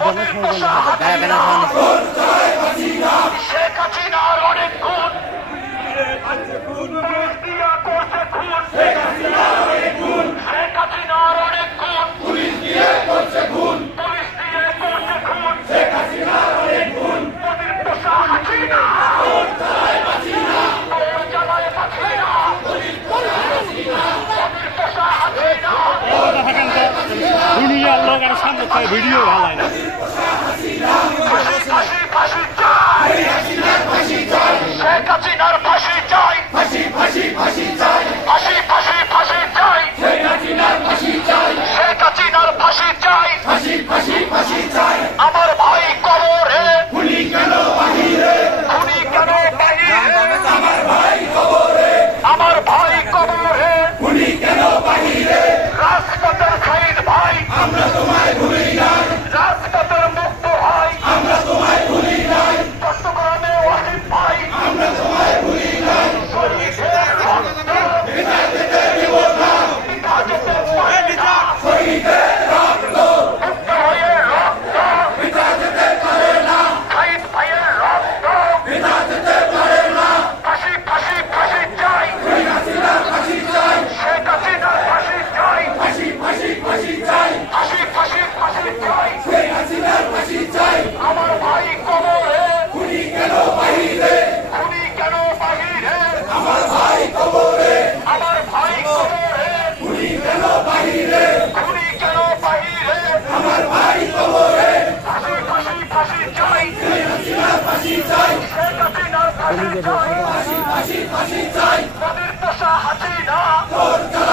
Banner banner সহ নিচ্ছে। শেখ হাসিনার অনেক কারণ সামনে তার ভিডিও ভালো হয় কেন বাহিরে খুনি কেন বাহিরে? আমার ভাই খাই আমরা তোমার ফাঁসি চাই ফাঁসি ফাঁসি চাই তোর